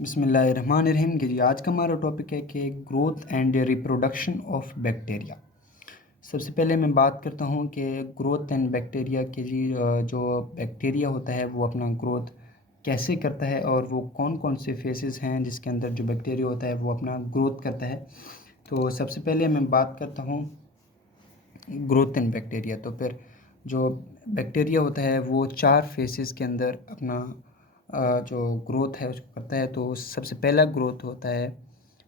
बिस्मिल्लाहिर्रहमानिर्रहीम कि जी आज का हमारा टॉपिक है कि growth and reproduction of bacteria. सबसे पहले मैं बात करता हूँ कि ग्रोथ एंड बैक्टीरिया के जी जो बैक्टीरिया होता है वो अपना ग्रोथ कैसे करता है और वो कौन कौन से फेसेस हैं जिसके अंदर जो बैक्टीरिया होता है वो अपना ग्रोथ करता है। तो सबसे पहले मैं बात करता हूँ ग्रोथ एंड बैक्टीरिया। तो फिर जो बैक्टीरिया होता है वो 4 फेसेस के अंदर अपना जो ग्रोथ है उसको करता है। तो सबसे पहला ग्रोथ होता है,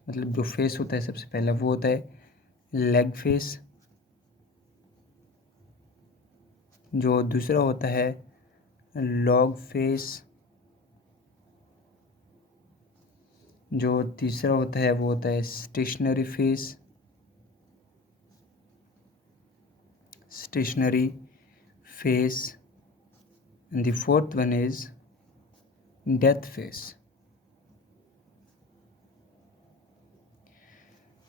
मतलब जो फेस होता है सबसे पहला वो होता है लेग फेस। जो दूसरा होता है लॉग फेस। जो तीसरा होता है वो होता है stationary phase, stationary phase. And the fourth one is death phase.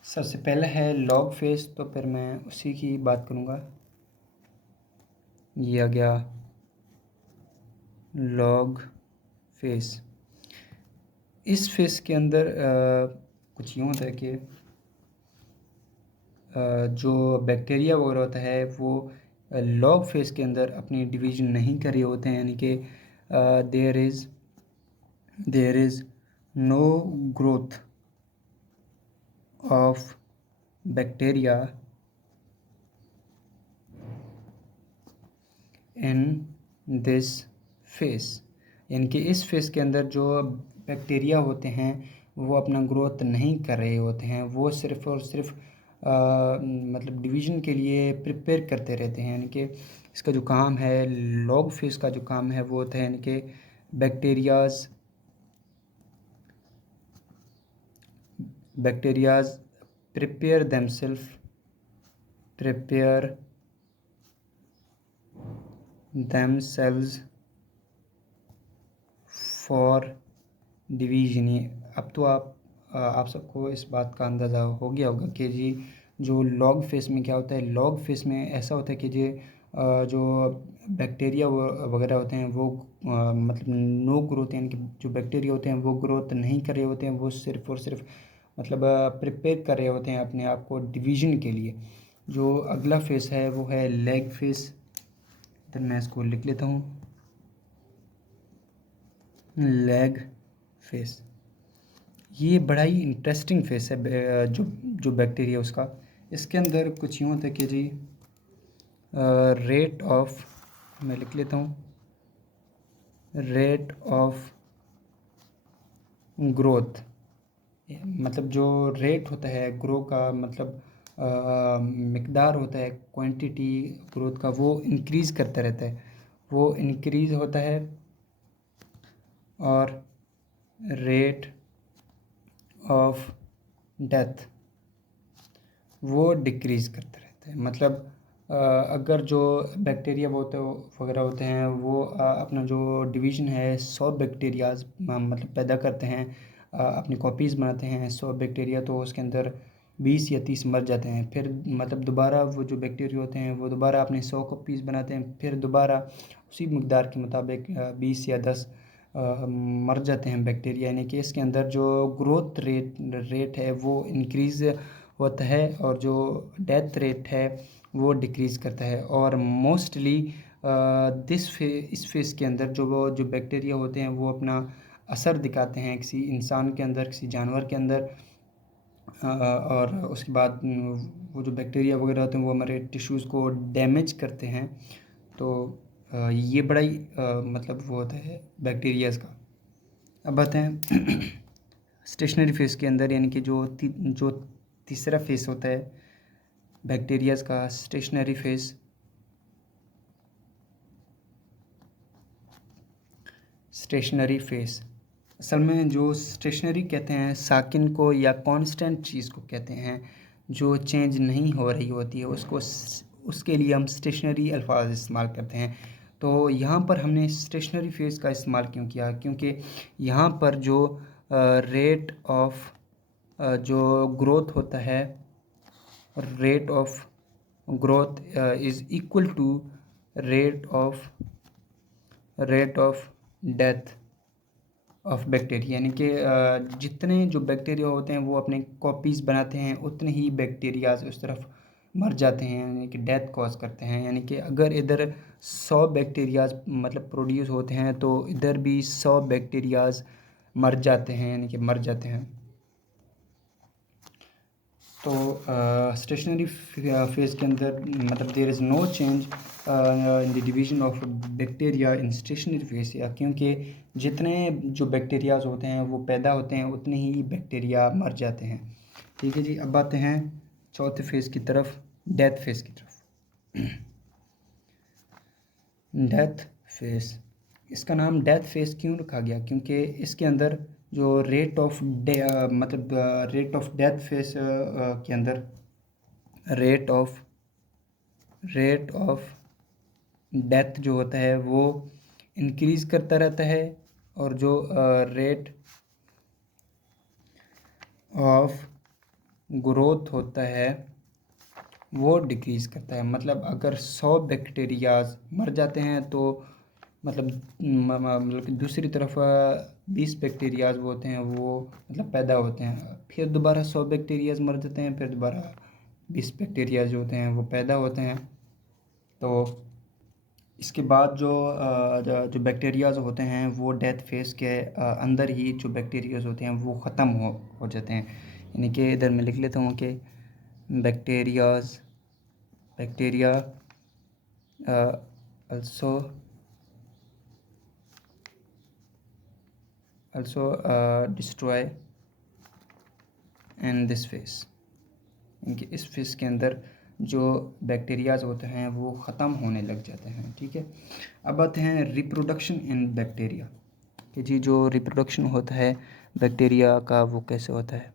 सबसे पहला है लॉग फेस, तो फिर मैं उसी की बात करूँगा। ये आ गया लॉग फेस। इस फेस के अंदर कुछ यूँ होता है कि जो बैक्टीरिया वगैरह होता है वो लॉग फेस के अंदर अपनी डिवीजन नहीं कर रहे होते हैं, यानी कि there is no growth of bacteria in this phase. यानी कि इस फेस के अंदर जो बैक्टीरिया होते हैं वो अपना ग्रोथ नहीं कर रहे होते हैं, वो सिर्फ़ और सिर्फ मतलब डिवीज़न के लिए प्रिपेयर करते रहते हैं। यानी कि इसका जो काम है, लॉग फेस का जो काम है वो होता है यानी कि bacterias bacterias prepare themselves for division. ये अब तो आप सबको इस बात का अंदाज़ा हो गया होगा कि जी जो लॉग फेस में क्या होता है। लॉग फेस में ऐसा होता है कि जी जो बैक्टीरिया वगैरह होते हैं वो मतलब नो ग्रोथ, यानी कि जो बैक्टीरिया होते हैं वो ग्रोथ नहीं कर रहे होते हैं, वो सिर्फ़ और सिर्फ मतलब प्रिपेयर कर रहे होते हैं अपने आप को डिवीजन के लिए। जो अगला फेस है वो है लेग फेस। तो मैं इसको लिख लेता हूँ, लेग फेस। ये बड़ा ही इंटरेस्टिंग फेस है जो जो बैक्टीरिया उसका। इसके अंदर कुछ यूँ होता है कि जी रेट ऑफ, मैं लिख लेता हूँ, रेट ऑफ ग्रोथ। मतलब जो रेट होता है ग्रो का, मतलब मिकदार होता है, क्वांटिटी ग्रोथ का, वो इंक्रीज़ करता रहता है, वो इंक्रीज़ होता है। और रेट ऑफ डेथ वो डिक्रीज़ करता रहता है। मतलब अगर जो बैक्टीरिया वगैरह होते हैं वो अपना जो डिवीज़न है 100 बैक्टीरियाज़ मतलब पैदा करते हैं, अपनी कॉपीज़ बनाते हैं 100 बैक्टीरिया, तो उसके अंदर 20 या 30 मर जाते हैं। फिर मतलब दोबारा वो जो बैक्टीरिया होते हैं वो दोबारा अपने 100 कॉपीज़ बनाते हैं, फिर दोबारा उसी मकदार के मुताबिक 20 या 10 मर जाते हैं बैक्टीरिया। यानी कि इसके अंदर जो ग्रोथ रेट है वो इंक्रीज़ होता है और जो डेथ रेट है वो डिक्रीज़ करता है। और मोस्टली इस फेज़ के अंदर जो बैक्टीरिया होते हैं वो अपना असर दिखाते हैं किसी इंसान के अंदर, किसी जानवर के अंदर। और उसके बाद वो जो बैक्टीरिया वगैरह होते हैं वो हमारे टिश्यूज़ को डैमेज करते हैं। तो ये बड़ा ही मतलब वो होता है बैक्टीरियाज़ का। अब आते हैं स्टेशनरी फेज़ के अंदर, यानी कि जो तीसरा फेज़ होता है बैक्टीरियाज़ का, स्टेशनरी फेज़। स्टेशनरी फेज़ असल में जो स्टेशनरी कहते हैं साकिन को या कांस्टेंट चीज़ को कहते हैं, जो चेंज नहीं हो रही होती है उसके लिए हम स्टेशनरी अल्फाज इस्तेमाल करते हैं। तो यहाँ पर हमने स्टेशनरी फेज़ का इस्तेमाल क्यों किया, क्योंकि यहाँ पर जो रेट ऑफ जो ग्रोथ होता है, rate of growth is equal to rate of death. Of bacteria, यानी कि जितने जो बैक्टीरिया होते हैं वो अपने कॉपीज़ बनाते हैं, उतने ही बैक्टीरियाज उस तरफ मर जाते हैं, यानी कि डेथ कॉज करते हैं। यानी कि अगर इधर 100 बैक्टीरियाज मतलब प्रोड्यूस होते हैं तो इधर भी 100 बैक्टीरियाज मर जाते हैं, यानी कि मर जाते हैं। तो स्टेशनरी फेज के अंदर मतलब there is no change in the division of bacteria in stationary phase, या क्योंकि जितने जो बैक्टीरियाज होते हैं वो पैदा होते हैं उतने ही बैक्टीरिया मर जाते हैं। ठीक है जी, अब आते हैं चौथे फेज की तरफ, डेथ फेज की तरफ। डेथ फेज, इसका नाम डेथ फेज क्यों रखा गया? क्योंकि इसके अंदर जो रेट ऑफ मतलब रेट ऑफ डेथ फेज के अंदर रेट ऑफ डेथ जो होता है वो इंक्रीज़ करता रहता है, और जो रेट ऑफ ग्रोथ होता है वो डिक्रीज़ करता है। मतलब अगर 100 बैक्टीरियाज मर जाते हैं तो मतलब कि दूसरी तरफ 20 बैक्टीरियाज वो होते हैं वो मतलब पैदा होते हैं, फिर दोबारा 100 बैक्टीरियाज मर जाते हैं, फिर दोबारा 20 बैक्टीरिया जो होते हैं वो पैदा होते हैं। तो इसके बाद जो बैक्टीरियाज होते हैं वो डेथ फेज के अंदर ही जो बैक्टीरियाज होते हैं वो ख़त्म हो जाते हैं। यानी कि इधर मैं लिख लेता हूँ कि bacteria also destroy in this phase, इनके इस फेज़ के अंदर जो बैक्टीरियाज होते हैं वो ख़त्म होने लग जाते हैं। ठीक है, अब आते हैं रिप्रोडक्शन इन बैक्टीरिया, कि जी जो रिप्रोडक्शन होता है बैक्टीरिया का वो कैसे होता है।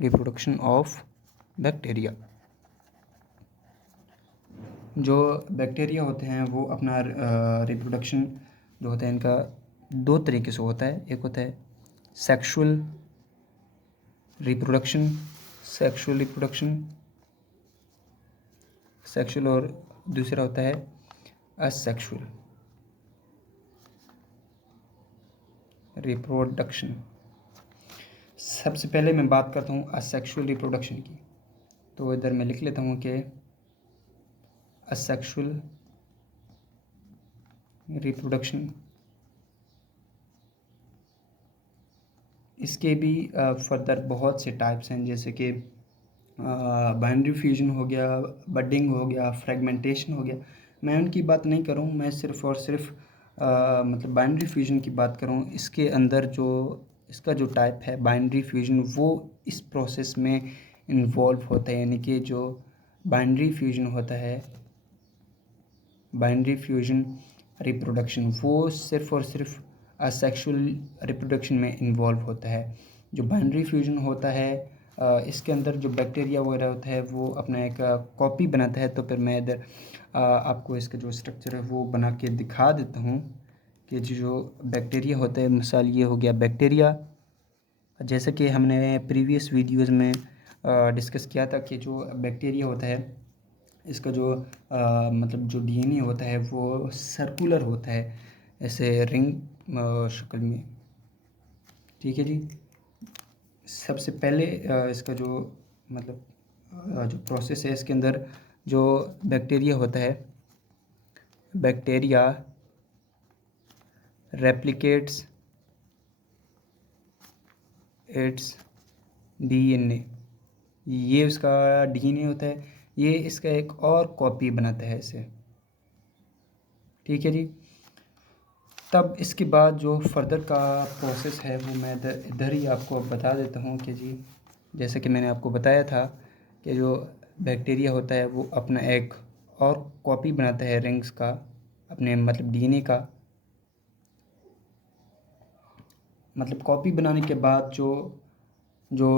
रिप्रोडक्शन ऑफ बैक्टीरिया, जो बैक्टीरिया होते हैं वो अपना रिप्रोडक्शन जो होता है इनका दो तरीके से होता है। एक होता है सेक्सुअल रिप्रोडक्शन, सेक्सुअल और दूसरा होता है असेक्सुअल रिप्रोडक्शन। सबसे पहले मैं बात करता हूँ असेक्सुअल रिप्रोडक्शन की, तो इधर मैं लिख लेता हूँ कि असेक्सुअल रिप्रोडक्शन, इसके भी फर्दर बहुत से टाइप्स हैं, जैसे कि बाइनरी फ्यूजन हो गया, बडिंग हो गया, फ्रेगमेंटेशन हो गया। मैं उनकी बात नहीं करूँ, मैं सिर्फ और सिर्फ मतलब बाइनरी फ्यूजन की बात करूँ। इसके अंदर जो इसका जो टाइप है बाइनरी फ्यूजन वो इस प्रोसेस में इन्वॉल्व होता है, यानी कि जो बाइनरी फ्यूजन होता है, बाइनरी फ्यूजन रिप्रोडक्शन वो सिर्फ और सिर्फ असेक्सुअल रिप्रोडक्शन में इन्वॉल्व होता है। जो बाइनरी फ्यूजन होता है इसके अंदर जो बैक्टीरिया वगैरह होता है वो अपना एक कॉपी बनाता है। तो फिर मैं इधर आपको इसका जो स्ट्रक्चर है वो बना के दिखा देता हूँ कि जो बैक्टीरिया होता है, मिसाल ये हो गया बैक्टीरिया, जैसे कि हमने प्रीवियस वीडियोज़ में डिस्कस किया था कि जो बैक्टीरिया होता है इसका जो मतलब जो डीएनए होता है वो सर्कुलर होता है, ऐसे रिंग शक्ल में। ठीक है जी, सबसे पहले इसका जो मतलब जो प्रोसेस है इसके अंदर जो बैक्टीरिया होता है, बैक्टीरिया रेप्लिकेट्स इट्स डीएनए, ये उसका डीएनए होता है, ये इसका एक और कॉपी बनाता है इसे। ठीक है जी, तब इसके बाद जो फर्दर का प्रोसेस है वो मैं इधर ही आपको बता देता हूँ कि जी जैसे कि मैंने आपको बताया था कि जो बैक्टीरिया होता है वो अपना एक और कॉपी बनाता है रिंग्स का, अपने मतलब डीएनए का। मतलब कॉपी बनाने के बाद जो जो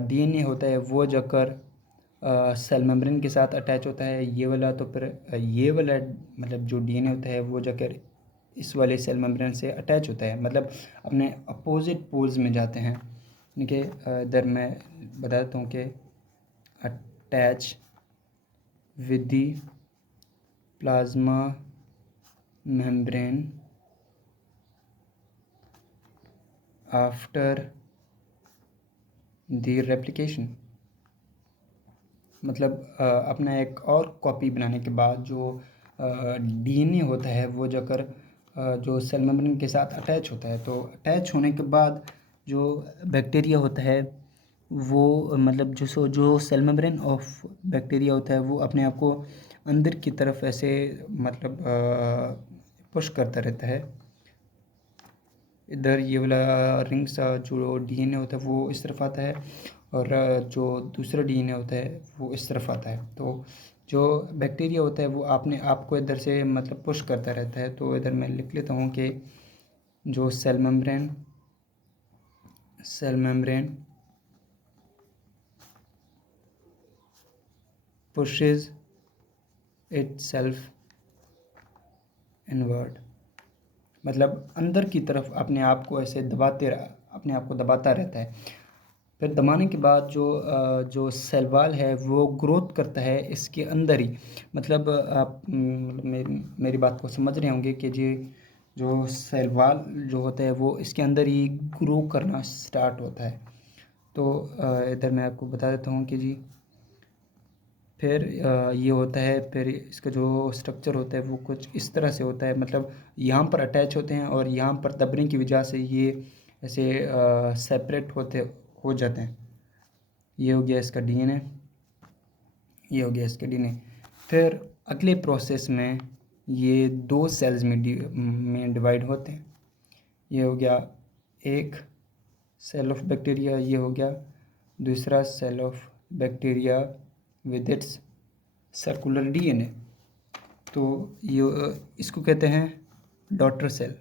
डीएनए होता है वो जाकर सेल मेम्ब्रेन के साथ अटैच होता है, ये वाला। तो फिर ये वाला मतलब जो डीएनए होता है वो जाकर इस वाले सेल मेम्ब्रेन से अटैच होता है, मतलब अपने अपोजिट पोल्स में जाते हैं। यानी कि इधर मैं बता देता हूँ कि attach with the plasma membrane after the replication। मतलब अपना एक और कॉपी बनाने के बाद जो डीएनए होता है वो जाकर जो सेल मेम्ब्रेन के साथ अटैच होता है, तो अटैच होने के बाद जो बैक्टीरिया होता है वो मतलब जो सेल मेम्ब्रेन ऑफ बैक्टीरिया होता है वो अपने आप को अंदर की तरफ ऐसे मतलब पुश करता रहता है। इधर ये वाला रिंग सा जो डीएनए होता है वो इस तरफ आता है और जो दूसरा डीएनए होता है वो इस तरफ आता है। तो जो बैक्टीरिया होता है वो अपने आप को इधर से मतलब पुश करता रहता है। तो इधर मैं लिख लेता हूँ कि जो cell membrane pushes itself inward, मतलब अंदर की तरफ अपने आप को ऐसे अपने आप को दबाता रहता है। फिर दबाने के बाद जो सेल वाल है वो ग्रोथ करता है इसके अंदर ही। मतलब आप मेरी बात को समझ रहे होंगे कि जी जो सेल वाल जो होता है वो इसके अंदर ही ग्रो करना स्टार्ट होता है। तो इधर मैं आपको बता देता हूँ कि जी फिर ये होता है, फिर इसका जो स्ट्रक्चर होता है वो कुछ इस तरह से होता है। मतलब यहाँ पर अटैच होते हैं और यहाँ पर दबने की वजह से ये ऐसे सेपरेट हो जाते हैं। ये हो गया इसका डीएनए, ये हो गया इसका डीएनए। फिर अगले प्रोसेस में ये दो सेल्स में डिवाइड होते हैं। ये हो गया एक सेल ऑफ बैक्टीरिया, ये हो गया दूसरा cell of bacteria with its circular DNA. तो ये इसको कहते हैं डॉटर सेल।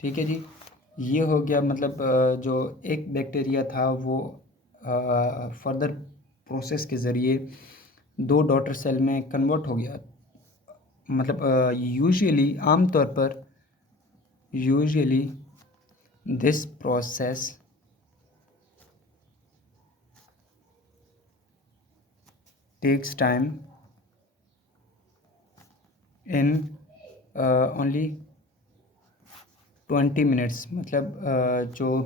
ठीक है जी। ये हो गया मतलब जो एक बैक्टीरिया था वो फर्दर प्रोसेस के ज़रिए दो डॉटर सेल में कन्वर्ट हो गया। मतलब usually this process takes time in only 20 minutes. मतलब जो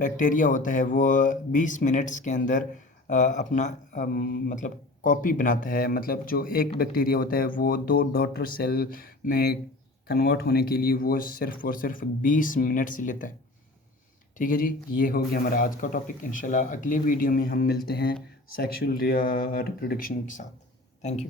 बैक्टीरिया होता है वो 20 मिनट्स के अंदर अपना मतलब कॉपी बनाता है। मतलब जो एक बैक्टीरिया होता है वो दो डॉटर सेल में कन्वर्ट होने के लिए वो सिर्फ और सिर्फ 20 मिनट से लेता है। ठीक है जी। ये हो गया हमारा आज का टॉपिक। इंशाल्लाह अगली वीडियो में हम मिलते हैं सेक्सुअल रिप्रोडक्शन के साथ। Thank you.